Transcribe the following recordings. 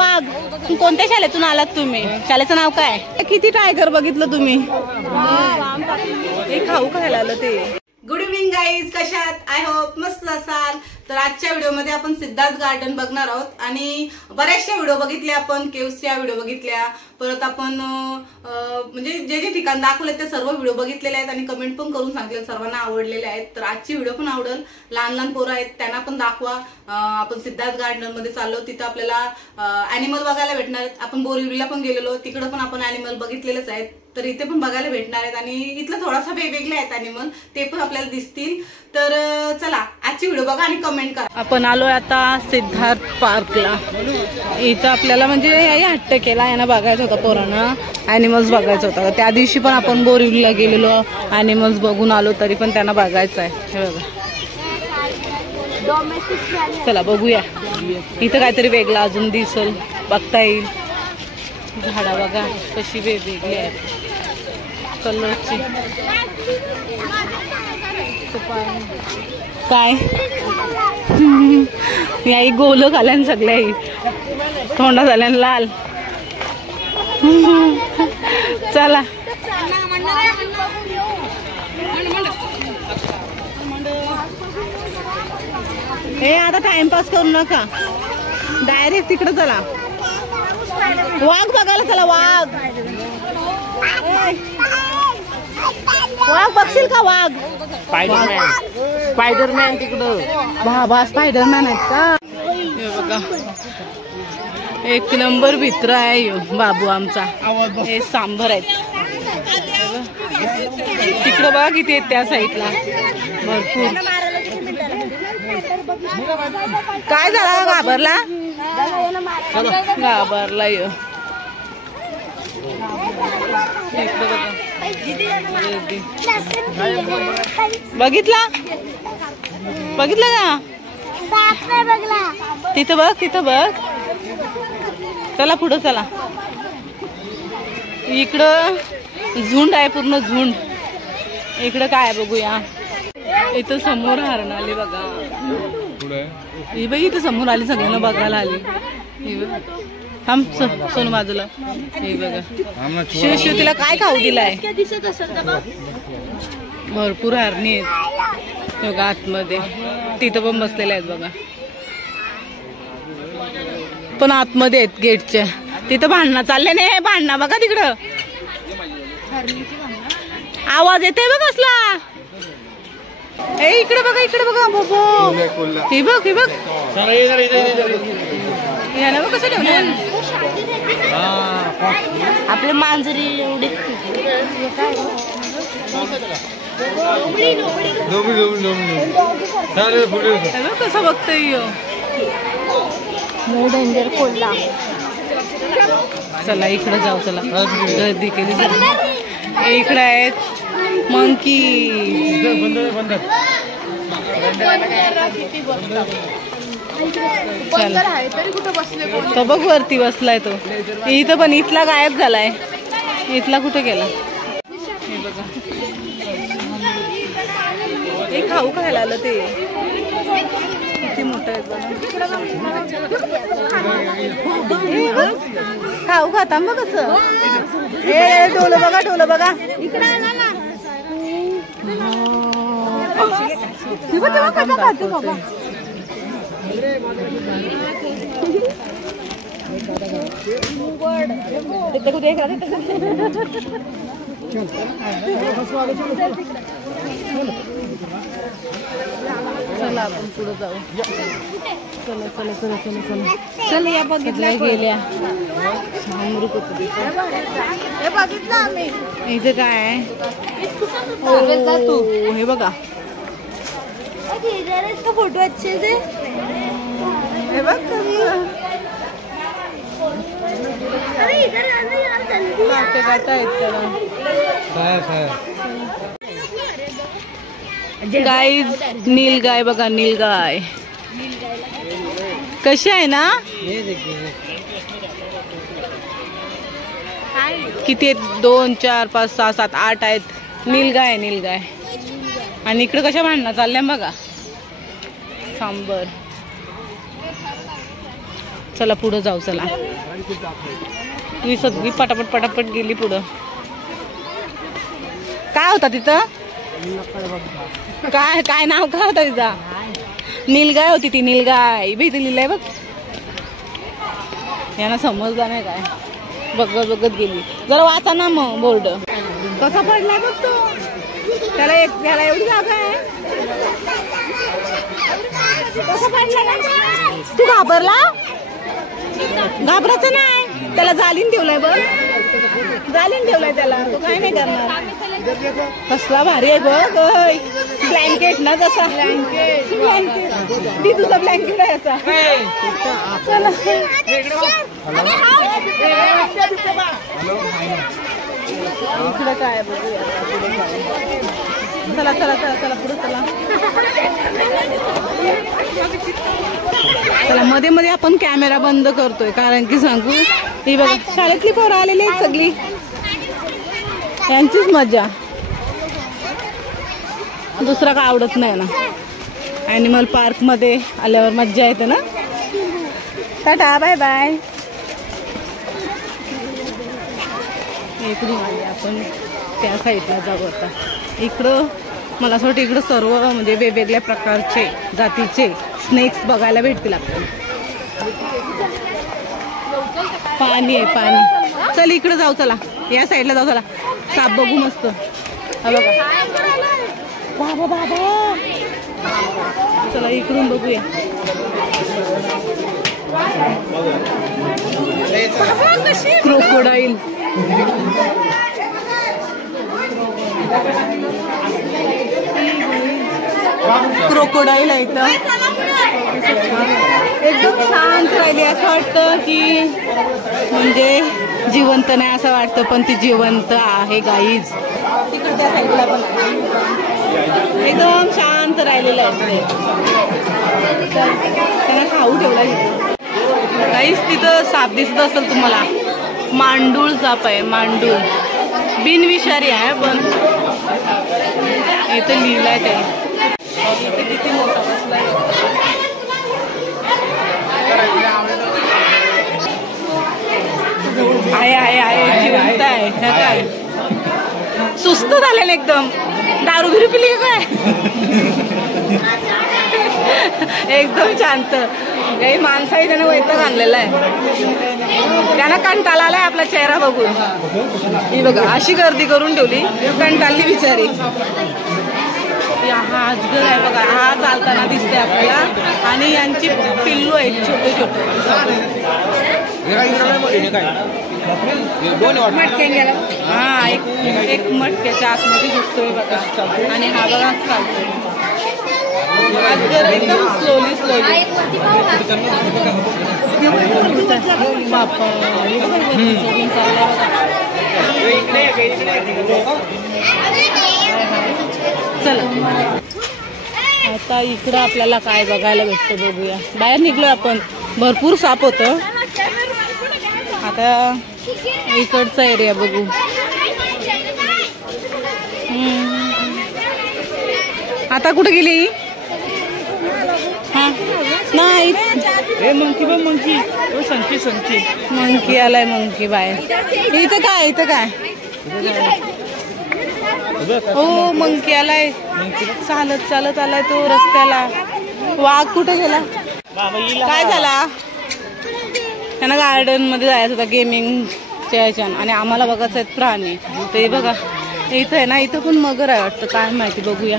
वाघ. कोणत्या शाळेतून आलात तुम्ही? शाळेचं नाव काय? किती टायगर बघितलं तुम्ही? हे खाऊ खायला आलं ते. गुड इव्हनिंग गाईज, कशात? आय होप मस्त असाल. तर आजच्या व्हिडिओमध्ये आपण सिद्धार्थ गार्डन बघणार आहोत आणि बऱ्याचशा व्हिडिओ बघितल्या आपण, केव्सच्या व्हिडिओ बघितल्या, परत आपण म्हणजे जे जे ठिकाण दाखवले ते सर्व व्हिडिओ बघितलेले आहेत आणि कमेंट पण करून सांगितले, सर्वांना आवडलेले आहेत. तर आजची व्हिडिओ पण आवडेल. लहान लहान पोरं आहेत त्यांना पण दाखवा. आपण सिद्धार्थ गार्डन मध्ये चाललो, तिथं आपल्याला अॅनिमल बघायला भेटणार आहेत. आपण बोरिवलीला पण गेलेलो, तिकडे पण आपण अॅनिमल बघितलेलेच आहेत, तर इथे पण बघायला भेटणार आहेत आणि इथलं थोडासा वेगवेगळे आहेत अॅनिमल, ते पण आपल्याला दिसतील. तर चला आजची व्हिडिओ बघा आणि कमेंट करा. आपण आलोय आता सिद्धार्थ पार्कला. इथं आपल्याला म्हणजे हट्ट केला, यांना बघायचं होता, पोरांना अॅनिमल्स बघायचं होतं. त्या दिवशी पण आपण बोरिवलीला गेलेलो, अॅनिमल्स बघून आलो, तरी पण त्यांना बघायचं आहे. हे बघा, चला बघूया. इथं काहीतरी वेगळं अजून दिसल, बघता येईल. झाडा बघा कशी वेगवेगळी आहेत कलरची. काय याही गोल घाल्यान सगळ्या, तोंडा झाल्यान लाल. चला हे आता टाइमपास करू नका, डायरेक्ट तिकडे चला. वाघ बघायला चला. वाघ वाघ बघशील का? वाघ स्पायडरमॅन तिकडं. बाबा स्पायडरमॅन आहेत का? हे बघा एक नंबर भित्र आहे बाबू आमचा. हे सांबर आहेत तिकडं बघा किती आहेत त्या साईडला, भरपूर. काय झाला? घाबरला? घाबरला यो. बघितला बघितलं का? तिथं बघ, तिथं बघ. चला पुढं चला. इकडं झुंड आहे, पूर्ण झुंड. इकडं काय बघूया. इथं समोर हरण आली बघा. ही बाई इथं समोर आली, सगळ्यांना बघायला आली. थांब सोनू बाजूला. हे बघा शिव तिला काय खाऊ दिलाय. भरपूर हरणी आहेत बघा आतमध्ये. तिथं पण बसलेल्या आहेत बघा, पण आतमध्ये आहेत गेटच्या. तिथं भांडणं चालले नाही, भांडणं बघा तिकडं. आवाज येते बघ कसला. ए इकडे बघा, इकडे बघा. बाबो हे बघ, हे बघ. याला बघ कसं ठेवलं आपले मांजरी एवढे. कसं बघतोय डेंजर कोल्हा. चला इकडे जाऊ. चला गर्दी केली. इकडे आहेत मंकी. तो बघ वरती बसलाय तो. इथं पण इथला गायब झालाय. इथला कुठे गेला? हे बघा हे खाऊ खायला आलं ते. किती मोठं आहे खाऊ खाता बघ कसं. हे डोलं बघा, डोलं बघा. इकडे चला आपण पुढे जाऊ. चला चला चला चला चला चला. या बघितल्या गेल्या बघितलं आम्ही. इथे काय आहे? हे बघा फोटो अच्छे से. हे बघ गाईज नीलगाय बघा. नीलगाय कशी आहे ना? किती आहेत? 2 4 5 6 7 8 आहेत. नीलगाय, नीलगाय. आणि इकडे कशा भांडणं चालल्या बघा. सांबर. चला पुढे जाऊ. चला ही सगळी पटापट पटापट गेली पुढं. काय होता तिथं? काय काय नाव काय होता तिचा? नीलगाय होती ती. नीलगाय बी इथे लिहिलंय बघ. यांना समजलं नाही काय. बघत बघत गेली. जरा वाचा ना मग बोर्ड. कसा पडलाय बघ तो. त्याला एवढी जागा आहे. कसा पडला? तू घाबरला? घाबरायचं नाही. त्याला जालीन ठेवलाय बघ. जालीन ठेवलाय त्याला. तो काय नाही करणार. कसला भारी आहे बघ. ब्लँकेट ना जसा. ब्लँकेट ती तुझा ब्लँकेट आहे असा. चला इकडे काय बघूया. चला चला चला चला पुढे चला. चला मध्ये मध्ये आपण कॅमेरा बंद करतोय कारण की सांगू ही बघा शाळेतली पोरं आलेली आहेत सगळी. यांचीच मजा. दुसरा काय आवडत नाही ना. ॲनिमल पार्क मध्ये आल्यावर मज्जा येते ना. Tata bye bye. इकडून आले आपण त्या साईडला जाऊ आता. इकडं मला असं वाटतं इकडं सर्व म्हणजे वेगवेगळ्या प्रकारचे जातीचे स्नेक्स बघायला भेटतील आपल्याला. पाणी आहे पाणी. चल इकडं जाऊ. चला या साईडला जाऊ. चला साप बघू मस्त. बघा बाबा बाबा. चला इकडून बघूया. क्रोकोडाईल. क्रोकोडाईल आहे इथं. एकदम शांत राहिली. असं वाटतं की म्हणजे जिवंत नाही असं वाटतं पण ती जिवंत आहे गाईज. तिकडच्या साईडला पण एकदम शांत राहिलेलं आहे. त्यांना खाऊ ठेवला गाईज. तिथं साप दिसत असेल तुम्हाला. मांडूळ साप आहे. मांडूळ बिनविषारी आहे पण इथं लिहिलंय ते. इथे किती मोठा बसलाय. आहे आहे आहे जिवंत आहे. काय सुस्त झालेलं एकदम. दारू बिरू पिली काय? एकदम शांत. काही माणसाही त्याने वैताग आणलेला आहे. त्यांना कंटाळा आलाय आपला चेहरा बघून. ही बघा अशी गर्दी करून ठेवली. कंटाळली बिचारी. हा अजगर आहे बघा. हा चालताना दिसते आपल्याला. आणि यांची पिल्लू आहेत छोटे छोटे. हा एक मटक्याच्या आतमध्ये घुसतोय बघा. आणि हा बघा चालतोय. अजगर एकदम स्लोली स्लोली. बापा चला आता इकडं आपल्याला काय बघायला भेटतं बघूया. बाहेर निघलो आपण. भरपूर साप होतं. आता इकडचा एरिया बघू. आता कुठे गेली? हा नाही मंकी बघ. मंकी संकी संकी मंकी आलाय. मंकी बाहेर. इथं काय? इथं काय? हो मंकी आलाय. चालत चालत आलाय तो रस्त्याला. वाघ कुठे गेला? काय झाला? त्यांना गार्डन मध्ये जायचं होतं गेमिंगच्या ह्याच्यानं. आणि आम्हाला बघायचं आहेत प्राणी. ते बघा इथं आहे ना. इथं पण मगर आहे वाटतं. काय माहिती बघूया.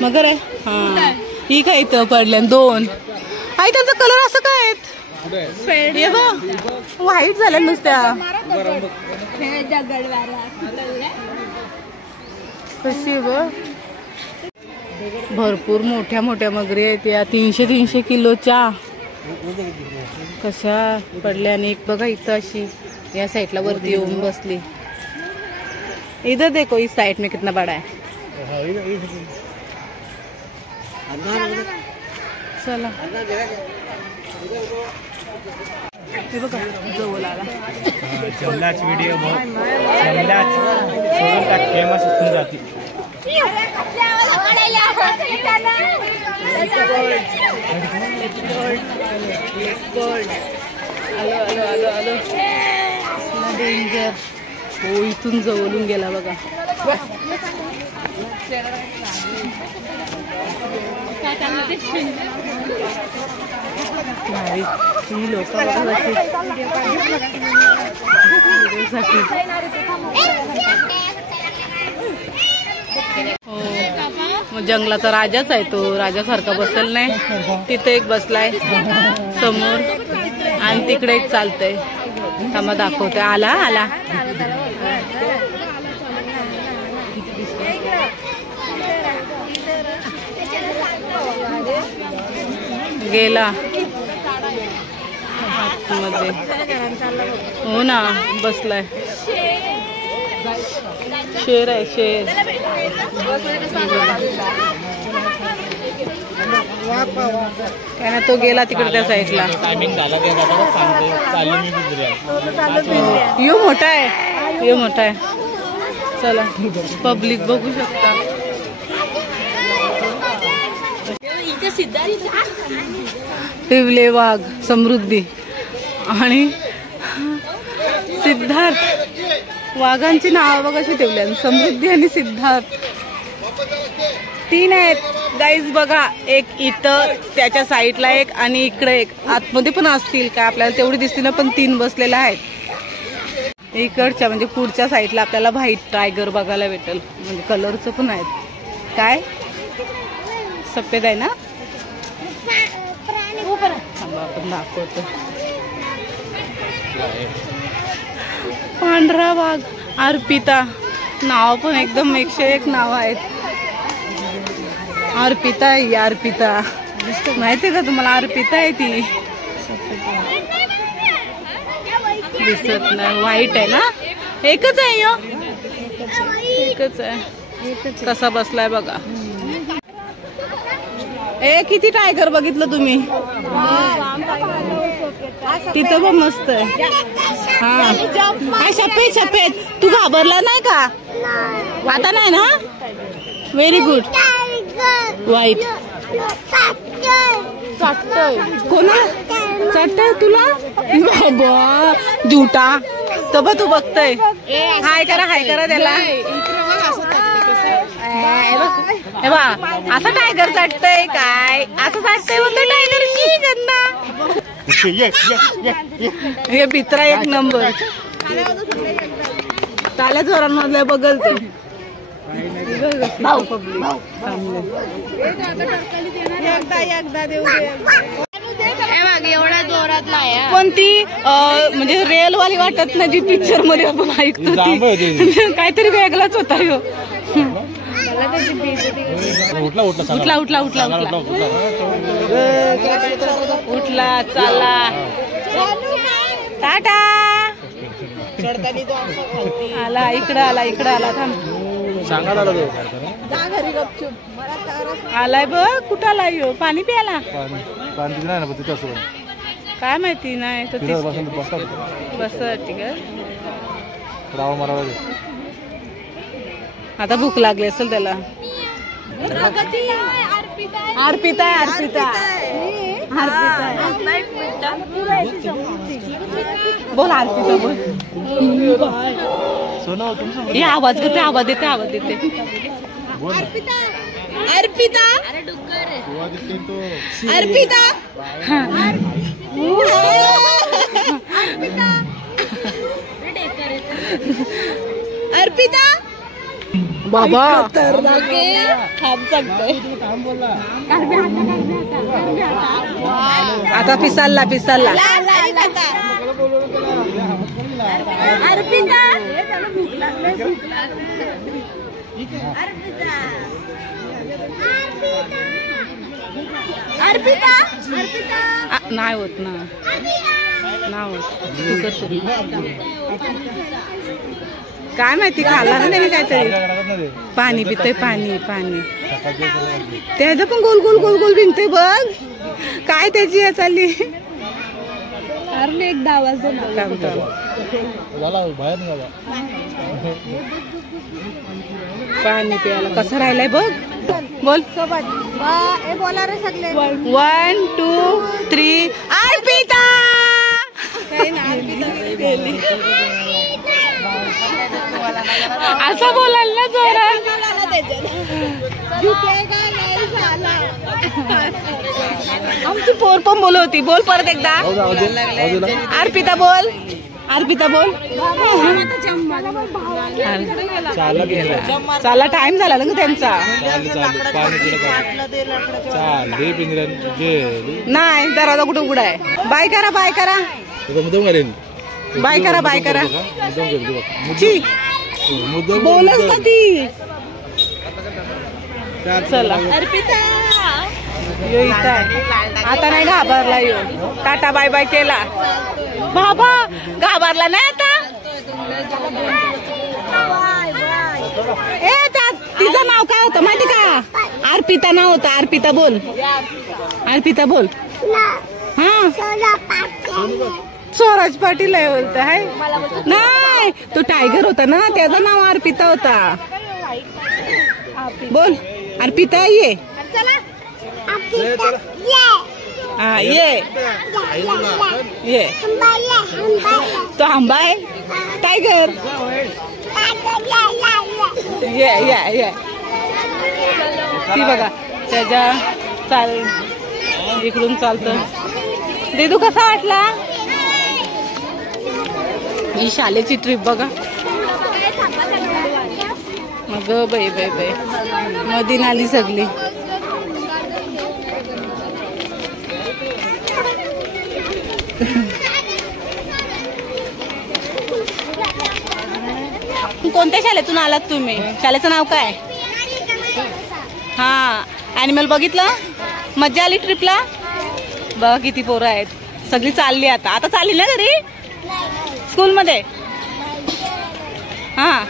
मगर आहे. हा ही काय इथं पडल्या 2. आई त्यांचा कलर असं काय हे बघ व्हाईट झाल्या नुसत्या. कशी बघ. भरपूर मोठ्या मोठ्या मगरी आहेत या. 300-300 किलोच्या. कशा पडल्या. आणि एक बघा इथं अशी या साईडला वरती येऊन बसली. इधर देखो इस साइड में कितना बड़ा है. चला हे बघा जवळ आला. जंगलाच व्हिडिओ बघ. जंगलाच सोडून टाक. फेमस होऊन जाते. आलो आलो आलो आलो. डेंजर. हो इथून जवळून गेला बघा. ही लोक जंगलाचा राजाच आहे तो. राजासारखा बसेल नाही. तिथे एक बसलाय समोर आणि तिकडे एक चालतंय. थांबा दाखवते. आला आला गेला मध्ये. हो ना बसलाय. शेर आहे शेर. काय ना तो गेला तिकडे त्या साईडला. यो मोठा आहे यो मोठा आहे. चला पब्लिक बघू शकता. टिवले वाघ समृद्धी आणि सिद्धार्थ. वाघांची नाव बघ कशी ठेवली. समृद्धी आणि सिद्धार्थ 3 आहेत गाईज बघा. एक इथं त्याच्या साईडला एक आणि इकडे एक. आतमध्ये पण असतील का आपल्याला तेवढी दिसतील ना. पण 3 बसलेल्या आहेत. इकडच्या म्हणजे पुढच्या साईडला आपल्याला व्हाईट टायगर बघायला भेटेल. म्हणजे कलरचं पण आहेत. काय सफेद आहे ना. आपण दाखवतो. पांढरा वाघ अर्पिता. नाव पण एकदम 101 नाव आहेत. अर्पिता आहे अर्पिता. माहितीये का तुम्हाला अर्पिता आहे ती. दिसत नाही. व्हाईट आहे ना. एकच आहे यो. एकच आहे. कसा बसलाय बघा. किती टायगर बघितलं तुम्ही. तिथं पण मस्त आहे. हा सफेद सफेद. तू घाबरला नाही का आता. नाही ना. Very good. व्हाईट चाटतोय. कोणा चाटतोय तुला बाबा. झुटा तर तू बघतोय. हाय करा त्याला. बा असं टायगर चाटतंय काय. असं चाटतंय म्हणतो टायगरशी त्यांना. हे पित्रा 1 नंबर. ताल्या जोरांमधल्या बघल ते. एवढ्या जोरात नाही. पण ती म्हणजे रिअल वाली वाटत नाही जी पिक्चर मध्ये आपण ऐकतो ती. काहीतरी वेगळाच होता ह्यो. उठला उठला उठला उठला उठला. चालला टाटा. आला इकडं आला थांब. आलाय बघ. कुठं आलाय ह्यो. पाणी प्यायला. काय माहिती नाही. बस ठीक आहे. आता भूक लागली असेल त्याला. अर्पिता बोल. अर्पिता बोल. हे आवाज देते अर्पिता. अर्पिता बाबा. आता पिसालला अर्पिता. नाही होत ना. काय माहिती खाल्ला ना त्याने काहीतरी. पाणी पितय पाणी. त्याचं पण गोल गोल गोल गोल भिंगतय बघ. काय त्याची चालली. अरे एकदा आवाज पाणी प्यायला कसं राहिलंय बघ. बोल. बोला रे सगळे. 1 2 3 अर्पिता. असं बोलाल ना जोरात. आमची पोर पण बोल होती. बोल परत एकदा. अर्पिता बोल. अर्पिता बोल. चला टाइम झाला ना त्यांचा. नाही दरवाजा कुठे उघडा आहे. बाय करा बाय करा बाय करा बाय करा. बोलच ना ती. चला अर्पिता यो इथं आहे. आता नाही घाबरला यो. टाटा बाय बाय केला. बाबा घाबरला नाही आता. ए त्या तिचं नाव काय होतं माहिती का? अर्पिता नाव होतं. अर्पिता बोल. अर्पिता बोल. हा स्वराज पाटील आहे बोलत आहे. नाही तो टायगर होता ना त्याचं नाव अर्पिता होता. बोल अर्पिता ये. हा ये ये. तो आंबा आहे. टायगर ये ये ये. ती बघा त्याच्या चाल इकडून चालतं. देदू कसा वाटला ही शाळेची ट्रिप बघा. मग बाई बाई बाई मधीन आली सगळी. कोणत्या शाळेतून आलात तुम्ही? शाळेचं नाव काय? हा ॲनिमल बघितलं. मज्जा आली ट्रिपला. बघा किती पोरं आहेत. सगळी चालली आता. आता चालली ना घरी स्कूलमध्ये. हा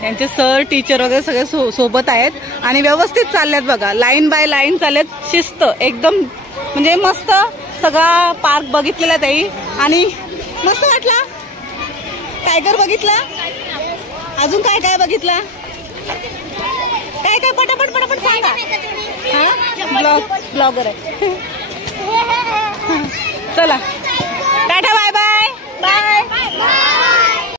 त्यांचे सर टीचर वगैरे सगळे सोबत आहेत आणि व्यवस्थित चालल्यात बघा. लाईन बाय लाईन चालल्यात. शिस्त एकदम म्हणजे मस्त. सगळा पार्क बघितलेला ताई आणि मस्त वाटला. टायगर बघितला. अजून काय काय बघितलं? काय काय पटापट पटापट सांगा. हा ब्लॉगर आहे. चला